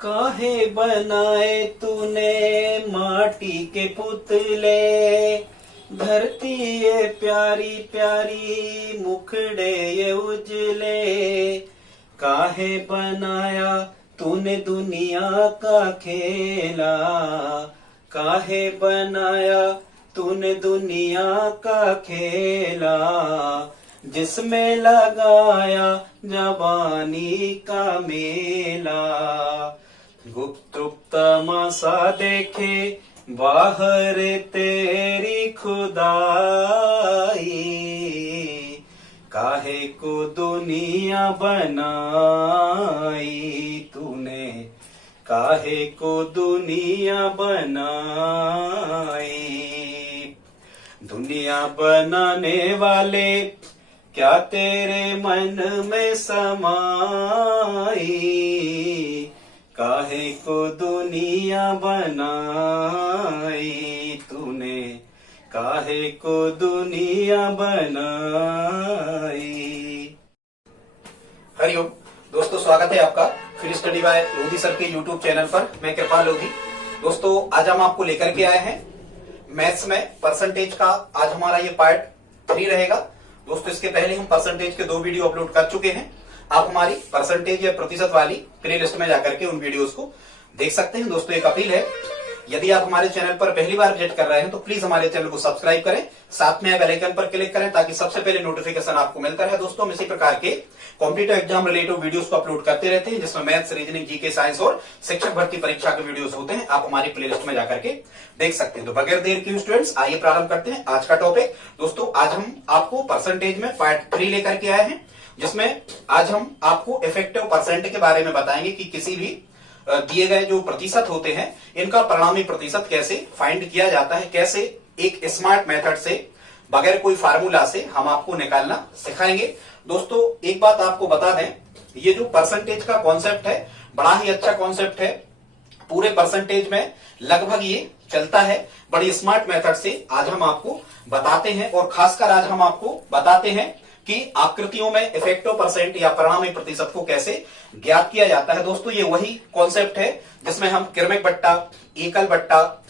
काहे बनाए तूने माटी के पुतले, धरती ये प्यारी प्यारी मुखड़े ये उजले। काहे बनाया तूने दुनिया का खेला, काहे बनाया तूने दुनिया का खेला, जिसमें लगाया जवानी का मेला। गुप्त तमाशा देखे बाहर तेरी खुदाई, काहे को दुनिया बनाई तूने, काहे को दुनिया बनाई। दुनिया बनाने वाले क्या तेरे मन में समाई, काहे को दुनिया बनाई तूने, काहे को दुनिया बनाई। हरिओम दोस्तों, स्वागत है आपका फिर स्टडी बाय लोधी सर के यूट्यूब चैनल पर। मैं कृपाल लोधी। दोस्तों, आज हम आपको लेकर के आए हैं मैथ्स में परसेंटेज का। आज हमारा ये पार्ट 3 रहेगा। दोस्तों, इसके पहले हम परसेंटेज के 2 वीडियो अपलोड कर चुके हैं। आप हमारी परसेंटेज या प्रतिशत वाली प्ले लिस्ट में जाकर के उन वीडियोस को देख सकते हैं। दोस्तों, एक अपील है, यदि आप हमारे चैनल पर पहली बार विजिट कर रहे हैं तो प्लीज हमारे चैनल को सब्सक्राइब करें, साथ में बेल आइकन पर क्लिक करें ताकि सबसे पहले नोटिफिकेशन आपको मिलता रहे। दोस्तों, हम इसी प्रकार के कॉम्पिटिटिव एग्जाम रिलेटेड वीडियोस को अपलोड करते रहते हैं, जिसमें मैथ्स, रीजनिंग, जीके, साइंस और शिक्षक भर्ती परीक्षा के वीडियोस होते हैं। आप हमारी प्लेलिस्ट में जाकर के देख सकते हैं। तो बगैर देर के स्टूडेंट्स, आइए प्रारंभ करते हैं आज का टॉपिक। दोस्तों, आज हम आपको परसेंटेज में पार्ट 3 लेकर के आए हैं, जिसमें आज हम आपको इफेक्टिव परसेंट के बारे में बताएंगे कि किसी भी दिए गए जो प्रतिशत होते हैं, इनका परिणामी प्रतिशत कैसे फाइंड किया जाता है, कैसे एक स्मार्ट मेथड से, बगैर कोई फार्मूला से हम आपको निकालना सिखाएंगे। दोस्तों, एक बात आपको बता दें, ये जो परसेंटेज का कॉन्सेप्ट है, बड़ा ही अच्छा कॉन्सेप्ट है। पूरे परसेंटेज में लगभग ये चलता है। बड़ी स्मार्ट मेथड से आज हम आपको बताते हैं, और खासकर आज हम आपको बताते हैं कि आकृतियों में इफेक्टिव परसेंट या परिणामी प्रतिशत को कैसे ज्ञात किया जाता है। दोस्तों, ये वही कॉन्सेप्ट है जिसमें हम क्रमिक बट्टा, एकल बट्टा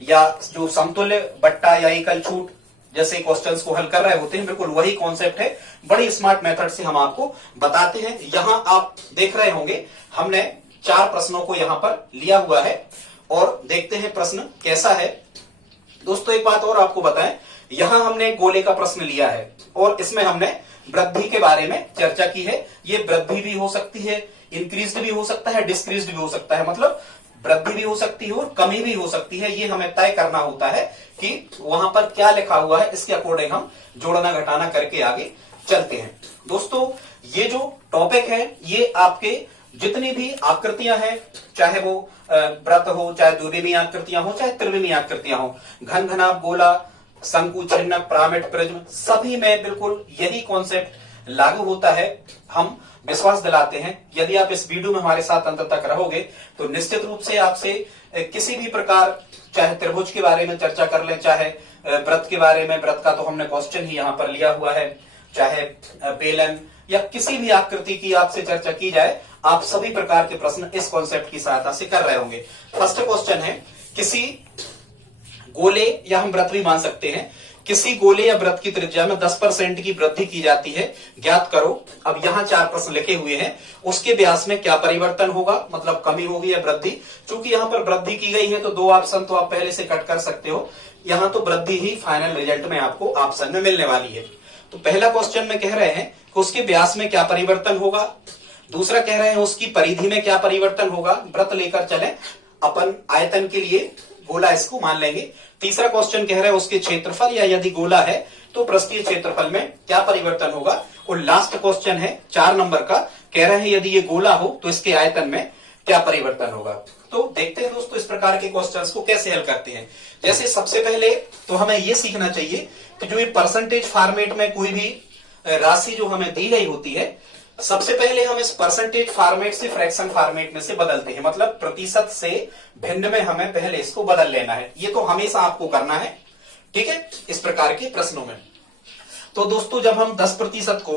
या जो समतुल्य बट्टा या एकल छूट जैसे क्वेश्चंस को हल कर रहे होते हैं। बिल्कुल वही कॉन्सेप्ट है, बड़ी स्मार्ट मेथड से हम आपको बताते हैं। यहां आप देख रहे होंगे, हमने 4 प्रश्नों को यहां पर लिया हुआ है और देखते हैं प्रश्न कैसा है। दोस्तों, एक बात और आपको बताएं, यहां हमने गोले का प्रश्न लिया है और इसमें हमने वृद्धि के बारे में चर्चा की है। ये वृद्धि भी हो सकती है, इंक्रीज भी हो सकता है, डिस्क्रीज भी हो सकता है, मतलब वृद्धि भी हो सकती है और कमी भी हो सकती है। ये हमें तय करना होता है कि वहां पर क्या लिखा हुआ है, इसके अकॉर्डिंग हम जोड़ना घटाना करके आगे चलते हैं। दोस्तों, ये जो टॉपिक है, ये आपके जितनी भी आकृतियां हैं, चाहे वो वृत्त हो, चाहे द्विविमीय आकृतियां हो, चाहे त्रिविमीय आकृतियां हो, घन घनाभ, गोला, शंकु, चिन्ह, पिरामिड, प्रिज्म, सभी में बिल्कुल यही कॉन्सेप्ट लागू होता है। हम विश्वास दिलाते हैं, यदि आप इस वीडियो में हमारे साथ अंत तक रहोगे तो निश्चित रूप से आपसे किसी भी प्रकार, चाहे त्रिभुज के बारे में चर्चा कर लें, चाहे वृत्त के बारे में, वृत्त का तो हमने क्वेश्चन ही यहां पर लिया हुआ है, चाहे बेलन या किसी भी आकृति की आपसे चर्चा की जाए, आप सभी प्रकार के प्रश्न इस कॉन्सेप्ट की सहायता से कर रहे होंगे। फर्स्ट क्वेश्चन है, किसी गोले या हम वृत्त भी मान सकते हैं, किसी गोले या वृत्त की त्रिज्या में 10% की वृद्धि की जाती है, ज्ञात करो। अब यहाँ 4 प्रश्न लिखे हुए हैं, उसके व्यास में क्या परिवर्तन होगा, मतलब कमी होगी या वृद्धि। चूंकि यहाँ पर वृद्धि की गई है तो 2 ऑप्शन तो आप पहले से कट कर सकते हो, यहाँ तो वृद्धि ही फाइनल रिजल्ट में आपको ऑप्शन में मिलने वाली है। तो पहला क्वेश्चन में कह रहे हैं कि उसके व्यास में क्या परिवर्तन होगा, दूसरा कह रहे हैं उसकी परिधि में क्या परिवर्तन होगा, वृत्त लेकर चले अपन आयतन के लिए गोला इसको मान लेंगे। तीसरा क्वेश्चन कह रहे हैं उसके क्षेत्रफल या यदि गोला है तो पृष्ठीय क्षेत्रफल में क्या परिवर्तन होगा। और लास्ट क्वेश्चन है 4 नंबर का, कह रहे हैं यदि ये गोला हो तो इसके आयतन में क्या परिवर्तन होगा। तो देखते हैं दोस्तों, इस प्रकार के क्वेश्चंस को कैसे हल करते हैं। जैसे सबसे पहले तो हमें ये सीखना चाहिए कि जो ये परसेंटेज फॉर्मेट में कोई भी राशि जो हमें दी गई होती है, सबसे पहले हम इस परसेंटेज फॉर्मेट से फ्रैक्शन फॉर्मेट में से बदलते हैं, मतलब प्रतिशत से भिन्न में हमें पहले इसको बदल लेना है। ये तो हमेशा आपको करना है, ठीक है, इस प्रकार के प्रश्नों में। तो दोस्तों, जब हम 10% को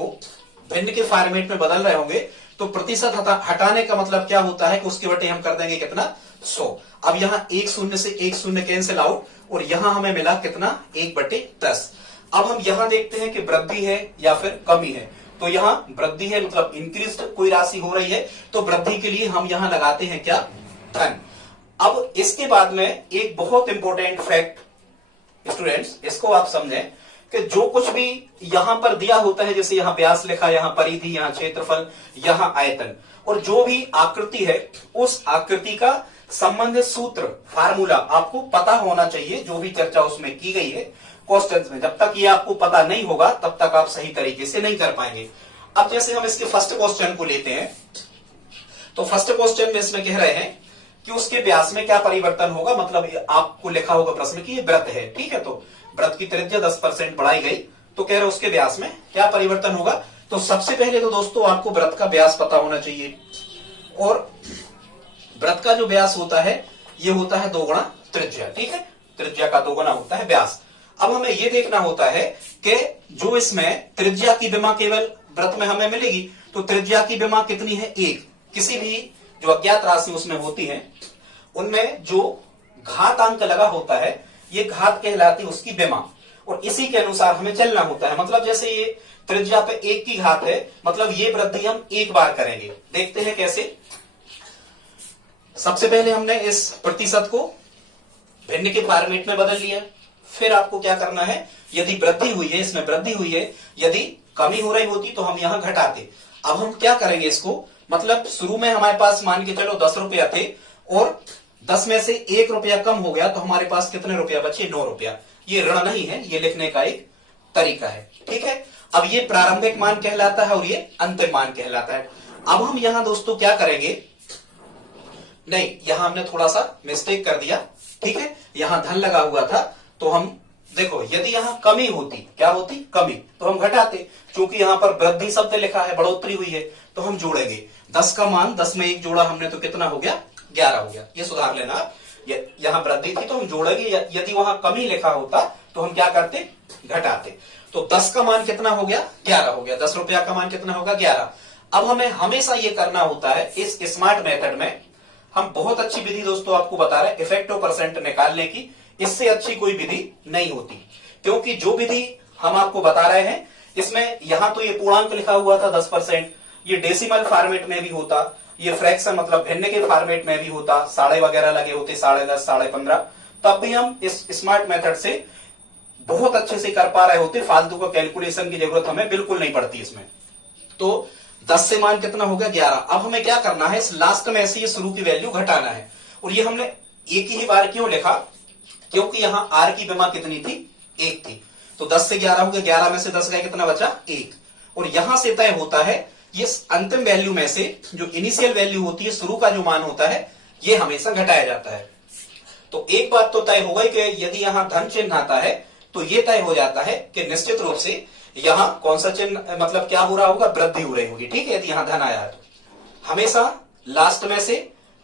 भिन्न के फॉर्मेट में बदल रहे होंगे तो प्रतिशत हटाने का मतलब क्या होता है कि उसके बटे हम कर देंगे कितना 100। अब यहाँ एक शून्य से एक शून्य कैंसिल आउट और यहां हमें मिला कितना 1/10। अब हम यहां देखते हैं कि वृद्धि है या फिर कमी है। तो यहाँ वृद्धि है मतलब इंक्रीज कोई राशि हो रही है, तो वृद्धि के लिए हम यहां लगाते हैं क्या धन। अब इसके बाद में एक बहुत इंपॉर्टेंट फैक्ट स्टूडेंट्स, इसको आप समझें कि जो कुछ भी यहां पर दिया होता है, जैसे यहां व्यास लिखा, यहां परिधि, यहां क्षेत्रफल, यहां आयतन, और जो भी आकृति है उस आकृति का संबंधित सूत्र फार्मूला आपको पता होना चाहिए। जो भी चर्चा उसमें की गई है क्वेश्चंस में, जब तक ये आपको पता नहीं होगा तब तक आप सही तरीके से नहीं कर पाएंगे। अब जैसे हम इसके फर्स्ट क्वेश्चन को लेते हैं, तो फर्स्ट क्वेश्चन में इसमें कह रहे हैं कि उसके व्यास में क्या परिवर्तन होगा। मतलब आपको लिखा होगा प्रश्न की ये व्रत है, ठीक है, तो व्रत की त्रिज्या 10% बढ़ाई गई, तो कह रहे उसके व्यास में क्या परिवर्तन होगा। तो सबसे पहले तो दोस्तों आपको व्रत का व्यास पता होना चाहिए, और व्रत का जो व्यास होता है ये होता है 2 गुणा त्रिज्या, ठीक है, त्रिज्या का 2 गुना होता है व्यास। अब हमें ये देखना होता है कि जो इसमें त्रिज्या की विमा केवल व्रत में हमें मिलेगी, तो त्रिज्या की विमा कितनी है 1। किसी भी जो अज्ञात राशि उसमें होती है उनमें जो घात अंक लगा होता है ये घात कहलाती है उसकी विमा, और इसी के अनुसार हमें चलना होता है। मतलब जैसे ये त्रिज्या पे 1 की घात है, मतलब ये वृद्धि हम एक बार करेंगे। देखते हैं कैसे। सबसे पहले हमने इस प्रतिशत को भिन्न के फॉर्मेट में बदल लिया, फिर आपको क्या करना है, यदि वृद्धि हुई है, इसमें वृद्धि हुई है, यदि कमी हो रही होती तो हम यहां घटाते। अब हम क्या करेंगे इसको, मतलब शुरू में हमारे पास मान के चलो 10 रुपया थे, और 10 में से 1 रुपया कम हो गया, तो हमारे पास कितने रुपया बचे 9 रुपया। ये ऋण नहीं है, ये लिखने का एक तरीका है, ठीक है। अब ये प्रारंभिक मान कहलाता है और ये अंतिम मान कहलाता है। अब हम यहां दोस्तों क्या करेंगे, नहीं यहां हमने थोड़ा सा मिस्टेक कर दिया, ठीक है, यहां धन लगा हुआ था, तो हम देखो यदि यहां कमी होती, क्या होती कमी, तो हम घटाते। क्योंकि यहां पर वृद्धि शब्द लिखा है, बढ़ोतरी हुई है, तो हम जोड़ेंगे 10 का मान, 10 में 1 जोड़ा हमने तो कितना हो गया 11 हो गया। ये सुधार लेना आप, यहां वृद्धि थी तो हम जोड़ेंगे, यदि वहां कमी लिखा होता तो हम क्या करते घटाते। तो 10 का मान कितना हो गया 11 हो गया, 10 रुपया का मान कितना होगा 11। अब हमें हमेशा ये करना होता है इस स्मार्ट मेथड में, हम बहुत अच्छी विधि दोस्तों आपको बता रहे हैं इफेक्टिव परसेंट निकालने की, इससे अच्छी कोई विधि नहीं होती। क्योंकि जो विधि हम आपको बता रहे हैं इसमें यहां तो ये पूर्णांक लिखा हुआ था 10%, ये डेसिमल फॉर्मेट में भी होता, ये फ्रैक्शन मतलब भिन्न के फॉर्मेट में भी होता, साढ़े वगैरह लगे होते, 10.5 15.5, तब भी हम इस स्मार्ट मेथड से बहुत अच्छे से कर पा रहे होते, फालतू का कैलकुलेशन की जरूरत हमें बिल्कुल नहीं पड़ती इसमें। तो 10 से मान कितना हो गया 11। अब हमें क्या करना है, इस लास्ट में से ये शुरू की वैल्यू घटाना है, और ये हमने एक ही बार क्यों लिखा, क्योंकि यहां आर की विमा कितनी थी 1 थी, तो 10 से 11 हो गया, 11 में से 10 गए कितना बचा 1, और यहां से तय होता है ये अंतिम वैल्यू में से जो इनिशियल वैल्यू होती है, शुरू का जो मान होता है, ये हमेशा घटाया जाता है। तो एक बात तो तय हो गई कि यदि यहां धन चिन्ह आता है तो ये तय हो जाता है कि निश्चित रूप से यहां कौन सा चिन्ह मतलब क्या हो रहा होगा, वृद्धि हो रही होगी, ठीक है। यदि यहां धन आया है तो हमेशा लास्ट में से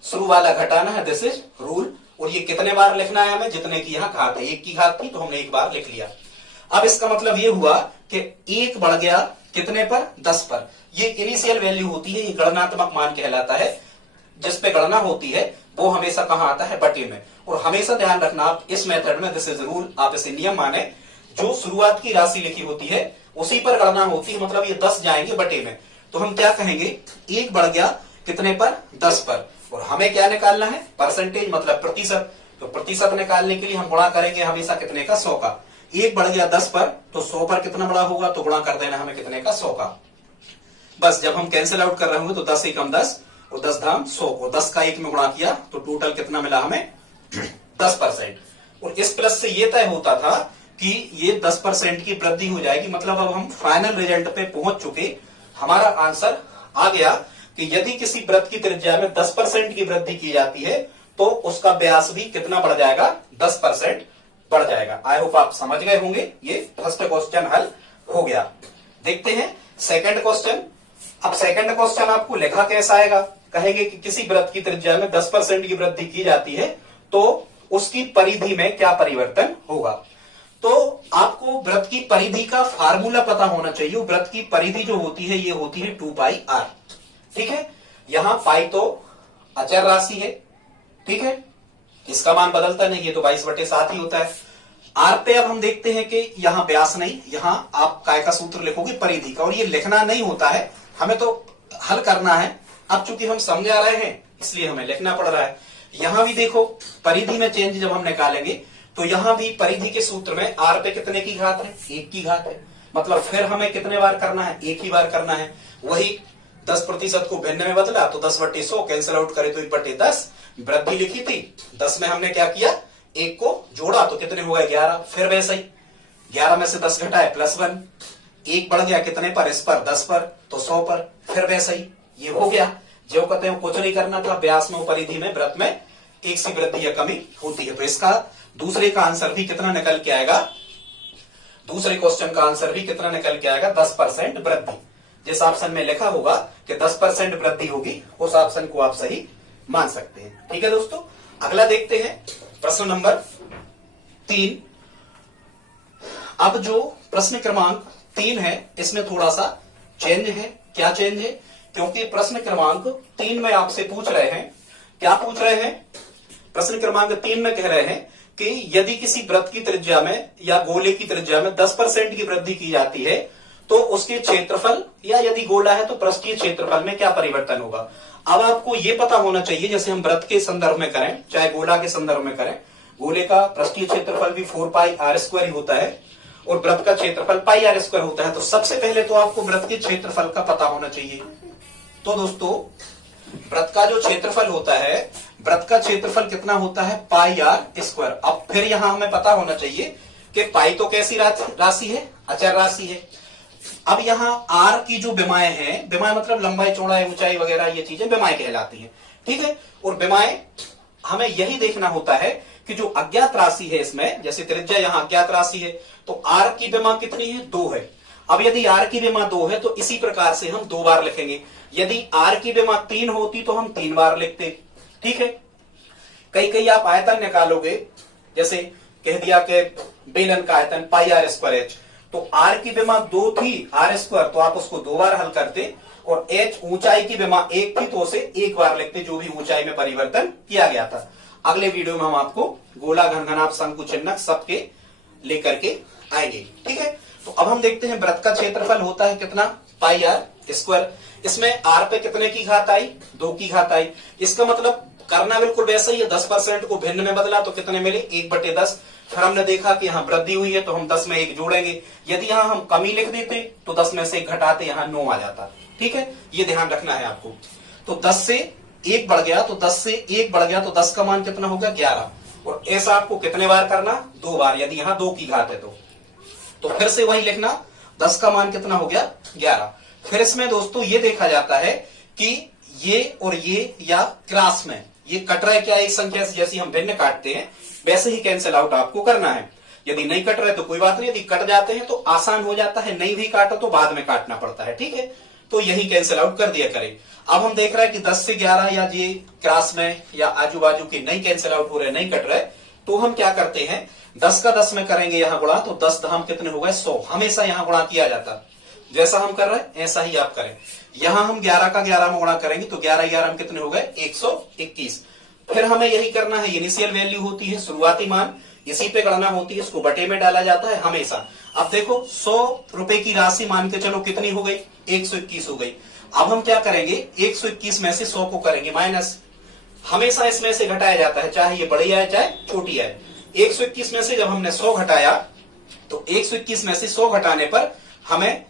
शुरू वाला घटाना है, दिस इज रूल। और ये कितने बार लिखना है हमें, जितने की यहाँ घात है, 1 की घात थी तो हमने 1 बार लिख लिया। अब इसका मतलब ये हुआ कि 1 बढ़ गया कितने पर 10 पर, ये इनिशियल वैल्यू होती है, ये गणनात्मक मान कहलाता है। जिस पे गणना होती है वो हमेशा कहां आता है, बटे में। और हमेशा ध्यान रखना आप इस मेथड में, दिस इज रूल, आप इसे नियम माने, जो शुरुआत की राशि लिखी होती है उसी पर गणना होती है, मतलब ये 10 जाएंगे बटे में, तो हम क्या कहेंगे 1 बढ़ गया कितने पर 10 पर, और हमें क्या निकालना है परसेंटेज मतलब प्रतिशत। तो प्रतिशत निकालने के लिए हम गुणा करेंगे हमेशा कितने का 100 का। 1 बढ़ गया 10 पर, तो 100 पर कितना बड़ा होगा, तो गुणा कर देना हमें कितने का 100 का। बस जब हम कैंसिल आउट कर रहे होंगे तो 10 एकम 10 और 10 धाम 100 को 10 का 1 में गुणा किया तो टोटल कितना मिला हमें 10%। और इस प्लस से ये तय होता था कि ये 10% की वृद्धि हो जाएगी, मतलब अब हम फाइनल रिजल्ट पे पहुंच चुके, हमारा आंसर आ गया कि यदि किसी व्रत की त्रिज्या में 10% की वृद्धि की जाती है तो उसका व्यास भी कितना बढ़ जाएगा 10% बढ़ जाएगा। आई होप आप समझ गए होंगे। ये फर्स्ट क्वेश्चन हल हो गया। देखते हैं सेकंड क्वेश्चन। अब सेकंड क्वेश्चन आपको लिखा कैसा आएगा, कहेंगे कि किसी व्रत की त्रिज्या में 10% की वृद्धि की जाती है तो उसकी परिधि में क्या परिवर्तन होगा। तो आपको व्रत की परिधि का फार्मूला पता होना चाहिए। व्रत की परिधि जो होती है ये होती है 2 पाई r, ठीक है। यहां पाई तो अचर राशि है, ठीक है, इसका मान बदलता नहीं, ये तो 22/7 ही होता है। आर पे अब हम देखते हैं कि यहां व्यास नहीं, यहां आप काय का सूत्र लिखोगे परिधि का, और ये लिखना नहीं होता है, हमें तो हल करना है। अब चूंकि हम समझा रहे हैं इसलिए हमें लिखना पड़ रहा है। यहां भी देखो परिधि में चेंज जब हम निकालेंगे तो यहां भी परिधि के सूत्र में आर पे कितने की घात है, 1 की घात है, मतलब फिर हमें कितने बार करना है, 1 ही बार करना है। वही 10% को भिन्न में बदला तो 10/100 कैंसिल आउट करे तो 1/10 वृद्धि लिखी थी, 10 में हमने क्या किया, 1 को जोड़ा तो कितने हो गए 11, फिर वैसे ही 11 में से 10 घटाए +1, 1 बढ़ गया कितने पर, इस पर 10 पर तो 100 पर, फिर वैसे ही ये हो गया। जो कहते हैं कुछ नहीं करना था, व्यास में परिधि में वृत्त में 1 सी वृद्धि या कमी होती है। तो इसका दूसरे का आंसर भी कितना निकल के आएगा, दूसरे क्वेश्चन का आंसर भी कितना निकल के आएगा, 10% वृद्धि। जिस ऑप्शन में लिखा होगा कि 10% वृद्धि होगी उस ऑप्शन को आप सही मान सकते हैं। ठीक है दोस्तों, अगला देखते हैं प्रश्न नंबर 3। अब जो प्रश्न क्रमांक 3 है इसमें थोड़ा सा चेंज है। क्या चेंज है, क्योंकि प्रश्न क्रमांक 3 में आपसे पूछ रहे हैं, क्या पूछ रहे हैं, प्रश्न क्रमांक 3 में कह रहे हैं कि यदि किसी वृत्त की त्रिज्या में या गोले की त्रिज्या में 10% की वृद्धि की जाती है तो उसके क्षेत्रफल, या यदि गोला है तो पृष्ठीय क्षेत्रफल में क्या परिवर्तन होगा। अब आपको यह पता होना चाहिए, जैसे हम वृत्त के संदर्भ में करें चाहे गोला के संदर्भ में करें, गोले का पृष्ठीय क्षेत्रफल भी 4πr² ही होता है और वृत्त का क्षेत्रफल πr² होता है। तो सबसे पहले तो आपको वृत्त के क्षेत्रफल का पता होना चाहिए। तो दोस्तों वृत्त का जो क्षेत्रफल होता है, वृत्त का क्षेत्रफल कितना होता है, πr²। अब फिर यहां हमें पता होना चाहिए कि पाई तो कैसी राशि है, अचर राशि है। अब यहाँ r की जो विमाएं हैं, विमाएं मतलब लंबाई चौड़ाई ऊंचाई वगैरह ये चीजें विमाएं कहलाती हैं, ठीक है। और विमाएं हमें यही देखना होता है कि जो अज्ञात राशि है इसमें, जैसे त्रिज्या यहाँ अज्ञात राशि है तो r की विमा कितनी है, 2 है। अब यदि r की विमा 2 है तो इसी प्रकार से हम 2 बार लिखेंगे। यदि r की विमा 3 होती तो हम 3 बार लिखते, ठीक है। कई आप आयतन निकालोगे, जैसे कह दिया कि बेलन का आयतन πr²h, तो r की विमा 2 थी r² तो आप उसको 2 बार हल करते, और h ऊंचाई की विमा 1 थी तो उसे 1 बार लिखते, जो भी ऊंचाई में परिवर्तन किया गया था। अगले वीडियो में हम आपको गोला, घन, घनाभ, शंकु, चिन्हक सबके लेकर के आएंगे, ठीक है। तो अब हम देखते हैं वृत्त का क्षेत्रफल होता है कितना, πr²। इसमें r पे कितने की घात आई, 2 की घात आई। इसका मतलब करना बिल्कुल वैसा ही है, 10% को भिन्न में बदला तो कितने मिले, 1/10। फिर हमने देखा कि यहाँ वृद्धि हुई है तो हम 10 में 1 जोड़ेंगे। यदि यहाँ हम कमी लिख देते तो 10 में से 1 घटाते, यहाँ 9 आ जाता, ठीक है। ये ध्यान रखना है आपको। तो 10 से 1 बढ़ गया तो 10 से 1 बढ़ गया तो 10 का मान कितना होगा, 11। और ऐसा आपको कितने बार करना, 2 बार, यदि यहाँ 2 की घात है तो फिर से वही लिखना, 10 का मान कितना हो गया, 11। फिर इसमें दोस्तों ये देखा जाता है कि ये और ये या क्रॉस में ये कट रहा है क्या, एक संख्या से जैसी हम भिन्न काटते हैं वैसे ही कैंसिल आउट आपको करना है। यदि नहीं कट रहे तो कोई बात नहीं, यदि कट जाते हैं तो आसान हो जाता है, नहीं भी काटो तो बाद में काटना पड़ता है, ठीक है। तो यही कैंसिल आउट कर दिया करें। अब हम देख रहे हैं कि 10 से 11 या ये क्रॉस में या आजू बाजू के नहीं कैंसिल आउट हो रहे, नहीं कट रहे, तो हम क्या करते हैं, 10 का 10 में करेंगे यहाँ गुणा तो 10 धाम कितने हो गए, 100। हमेशा यहाँ गुणा किया जाता, जैसा हम कर रहे हैं ऐसा ही आप करें। यहां हम 11 का 11 में गुणा करेंगे तो 11 में कितने हो गए, 121। फिर हमें यही करना है, इनिशियल वैल्यू होती है शुरुआती मान, इसी पे गणना होती है, इसको बटे में डाला जाता है हमेशा। अब देखो 100 रुपए की राशि मान के चलो कितनी हो गई, 121 हो गई। अब हम क्या करेंगे, 121 में से 100 को करेंगे माइनस। हमेशा इसमें से घटाया जाता है, चाहे ये बड़ी आए चाहे छोटी आए। 121 में से जब हमने 100 घटाया तो 121 में से 100 घटाने पर हमें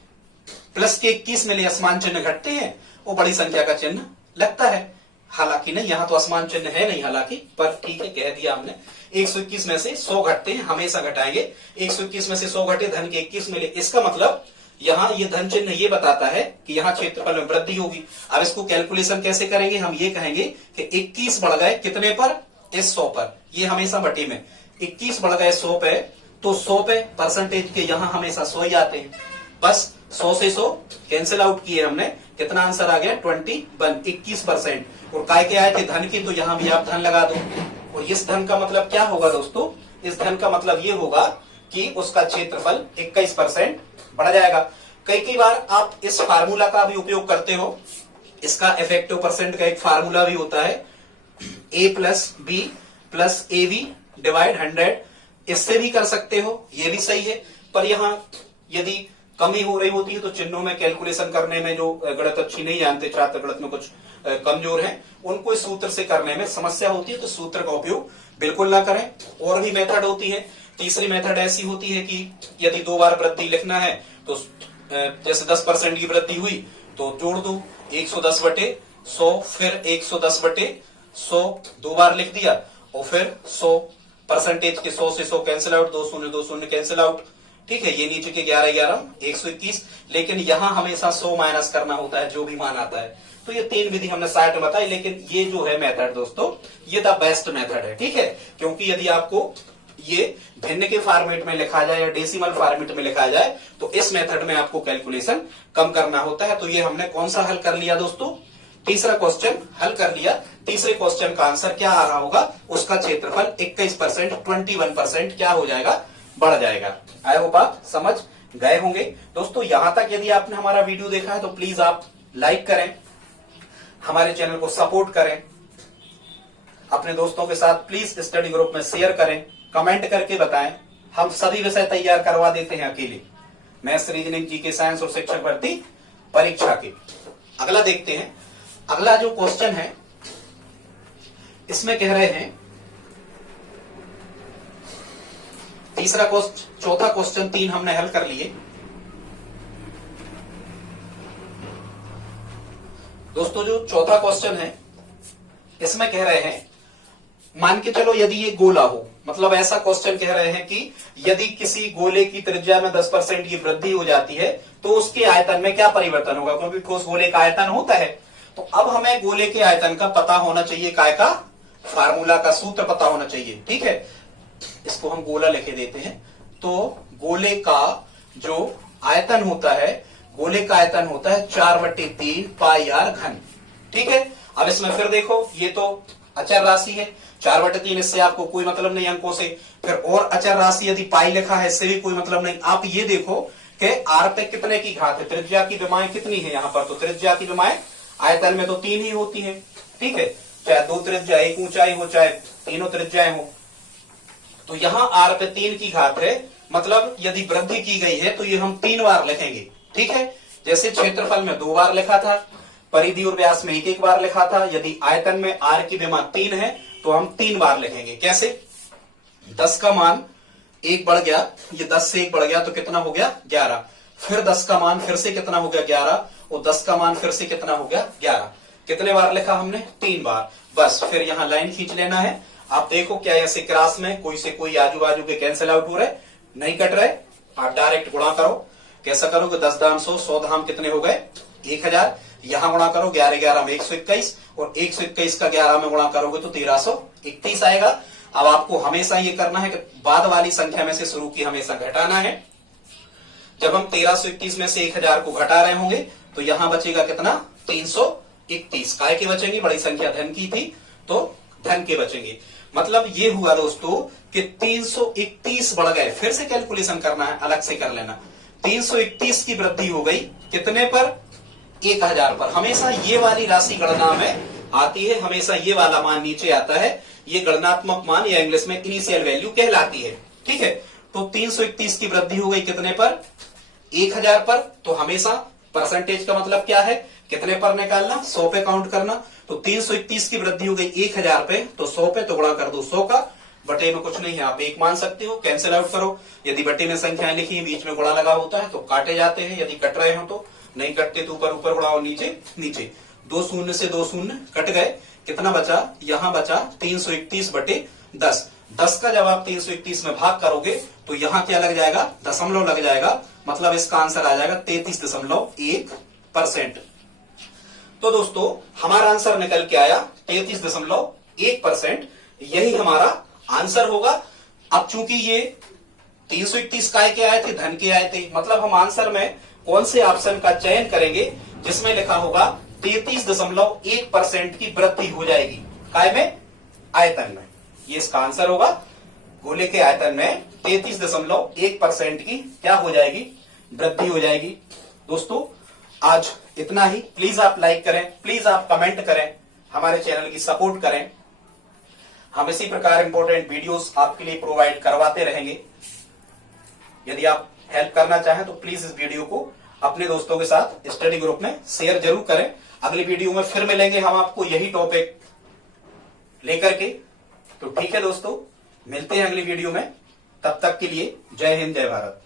प्लस के 21 मिले, असमान चिन्ह घटते हैं, वो बड़ी संख्या का चिन्ह लगता है। हालांकि नहीं, यहाँ तो असमान चिन्ह है नहीं हालांकि, पर ठीक है कह दिया हमने। 121 में से 100 घटते हैं, हमेशा घटाएंगे। 121 में से 100 घटे, धन के 21 मिले, इसका मतलब यहाँ ये धन चिन्ह ये बताता है कि यहाँ क्षेत्रफल में वृद्धि होगी। अब इसको कैलकुलेशन कैसे करेंगे, हम ये कहेंगे कि 21 बढ़ गए कितने पर, इस 100 पर, ये हमेशा बटे में 21 बढ़ गए 100 पे, तो 100 पे परसेंटेज के यहाँ हमेशा 100 ही आते हैं। बस 100 से 100 कैंसिल आउट किए हमने, कितना आंसर आ गया, 21%। और काय के आए थे, धन की, तो यहां भी आप धन लगा दो। और इस धन का मतलब क्या होगा दोस्तों, इस धन का मतलब ये होगा कि उसका क्षेत्रफल 21% बढ़ जाएगा। कई बार आप इस फार्मूला का भी उपयोग करते हो, इसका इफेक्टिव परसेंट का एक फार्मूला भी होता है, a plus B plus A B divide 100। इससे भी कर सकते हो, ये भी सही है। पर यहां यदि कमी हो रही होती है तो चिन्हों में कैलकुलेशन करने में जो गणित अच्छी नहीं जानते, छात्र गणित में कुछ कमजोर हैं, उनको इस सूत्र से करने में समस्या होती है, तो सूत्र का उपयोग बिल्कुल ना करें। और भी मेथड होती है। तीसरी मेथड ऐसी होती है कि यदि 2 बार वृद्धि लिखना है तो जैसे 10% की वृद्धि हुई तो जोड़ दो 110 बटे 100, फिर 110 बटे 100 2 बार लिख दिया, और फिर 100% के 100 से 100 कैंसिल आउट, 2 शून्य कैंसिल आउट। ठीक है, ये नीचे के 11 11 121, लेकिन यहां हमेशा 100 माइनस करना होता है जो भी मान आता है। तो ये 3 विधि हमने 60 में बताई, लेकिन ये जो है मेथड दोस्तों, ये द बेस्ट मेथड है। ठीक है, क्योंकि यदि आपको ये भिन्न के फॉर्मेट में लिखा जाए या डेसिमल फॉर्मेट में लिखा जाए तो इस मेथड में आपको कैलकुलेशन कम करना होता है। तो ये हमने कौन सा हल कर लिया दोस्तों? तीसरा क्वेश्चन हल कर लिया। तीसरे क्वेश्चन का आंसर क्या आ रहा होगा? उसका क्षेत्रफल 21%, 21% क्या हो जाएगा? बढ़ जाएगा। आई होप आप समझ गए होंगे दोस्तों। यहां तक यदि आपने हमारा वीडियो देखा है तो प्लीज आप लाइक करें, हमारे चैनल को सपोर्ट करें, अपने दोस्तों के साथ प्लीज स्टडी ग्रुप में शेयर करें, कमेंट करके बताएं। हम सभी विषय तैयार करवा देते हैं अकेले, मैथ्स, रीजनिंग, जीके, साइंस और शिक्षक भर्ती परीक्षा के। अगला देखते हैं। अगला जो क्वेश्चन है इसमें कह रहे हैं तीसरा क्वेश्चन, चौथा क्वेश्चन 3 हमने हल कर लिए दोस्तों। जो चौथा क्वेश्चन है इसमें कह रहे हैं, मान के चलो यदि ये गोला हो, मतलब ऐसा क्वेश्चन कह रहे हैं कि यदि किसी गोले की त्रिज्या में 10% की वृद्धि हो जाती है तो उसके आयतन में क्या परिवर्तन होगा? क्योंकि ठोस गोले का आयतन होता है। तो अब हमें गोले के आयतन का पता होना चाहिए, काय का? फार्मूला का सूत्र पता होना चाहिए। ठीक है, इसको हम गोला लिखे देते हैं। तो गोले का जो आयतन होता है, गोले का आयतन होता है 4/3 पाई आर घन। ठीक है, अब इसमें फिर देखो, ये तो अचर राशि है, 4/3, इससे आपको कोई मतलब नहीं अंकों से। फिर और अचर राशि यदि पाई लिखा है, इससे भी कोई मतलब नहीं। आप ये देखो कि आर पे कितने की घात है, त्रिज्या की विमाएं कितनी है यहाँ पर? तो त्रिज्या की विमाएं आयतन में तो 3 ही होती है। ठीक है, चाहे 2 त्रिज्या, 1 ऊंचाई हो, चाहे तीनों त्रिज्याएं हो। तो यहां आर पे 3 की घात है, मतलब यदि वृद्धि की गई है तो ये हम 3 बार लिखेंगे। ठीक है, जैसे क्षेत्रफल में 2 बार लिखा था, परिधि और व्यास में 1 बार लिखा था। यदि आयतन में आर की विमा 3 है तो हम 3 बार लिखेंगे। कैसे? 10 का मान 1 बढ़ गया, ये 10 से 1 बढ़ गया तो कितना हो गया? 11। फिर 10 का मान फिर से कितना हो गया? 11। और 10 का मान फिर से कितना हो गया? 11। कितने बार लिखा हमने? 3 बार। बस फिर यहां लाइन खींच लेना है। आप देखो क्या ऐसे क्रॉस में कोई से कोई आजू बाजू के कैंसिल आउट हो रहे, नहीं कट रहे। आप डायरेक्ट गुणा करो। कैसा करोगे? 10 धाम 100, 100 धाम कितने हो गए? 1000। यहां गुणा करो, 11 11 में 121, और 121 का 11 में गुणा करोगे तो 1331 आएगा। अब आपको हमेशा ये करना है कि बाद वाली संख्या में से शुरू की हमेशा घटाना है। जब हम 1321 में से 1000 को घटा रहे होंगे तो यहां बचेगा कितना? 331। काय के बचेंगे? बड़ी संख्या धन की थी तो धन के बचेंगे। मतलब ये हुआ दोस्तों कि 331 बढ़ गए। फिर से कैलकुलेशन करना है, अलग से कर लेना। 331 की वृद्धि हो गई कितने पर? 1000 पर। हमेशा ये वाली राशि गणना में आती है, हमेशा ये वाला मान नीचे आता है। ये गणनात्मक मान या इंग्लिश में इनिशियल वैल्यू कहलाती है। ठीक है, तो 331 की वृद्धि हो गई कितने पर? 1000 पर। तो हमेशा परसेंटेज का मतलब क्या है? कितने पर निकालना? 100 पे काउंट करना। तो 331 की वृद्धि हो गई 1000 पे, तो 100 पे तो गुणा कर दो 100 का। बटे में कुछ नहीं है, आप 1 मान सकते हो, कैंसिल आउट करो। यदि बटे में संख्याएं लिखी बीच में गुणा लगा होता है तो काटे जाते हैं, यदि कट रहे हो तो नहीं कटते तो ऊपर ऊपर गुणा और नीचे नीचे। 2 शून्य से 2 शून्य कट गए। कितना बचा? यहां बचा 331 बटे 10। 10 का जब आप 331 में भाग करोगे तो यहां क्या लग जाएगा? दशमलव लग जाएगा। मतलब इसका आंसर आ जाएगा 33.1%। तो दोस्तों हमारा आंसर निकल के आया 33.1%। यही हमारा आंसर होगा। अब चूंकि ये 331 काय के आए थे? धन के आए थे। मतलब हम आंसर में कौन से ऑप्शन का चयन करेंगे जिसमें लिखा होगा 33.1% की वृद्धि हो जाएगी। काय में? आयतन में। ये इसका आंसर होगा। गोले के आयतन में 33.1% की क्या हो जाएगी? वृद्धि हो जाएगी। दोस्तों आज इतना ही। प्लीज आप लाइक करें, प्लीज आप कमेंट करें, हमारे चैनल की सपोर्ट करें। हम इसी प्रकार इंपॉर्टेंट वीडियोस आपके लिए प्रोवाइड करवाते रहेंगे। यदि आप हेल्प करना चाहें तो प्लीज इस वीडियो को अपने दोस्तों के साथ स्टडी ग्रुप में शेयर जरूर करें। अगली वीडियो में फिर मिलेंगे हम आपको यही टॉपिक लेकर के। तो ठीक है दोस्तों, मिलते हैं अगली वीडियो में। तब तक के लिए जय हिंद, जय भारत।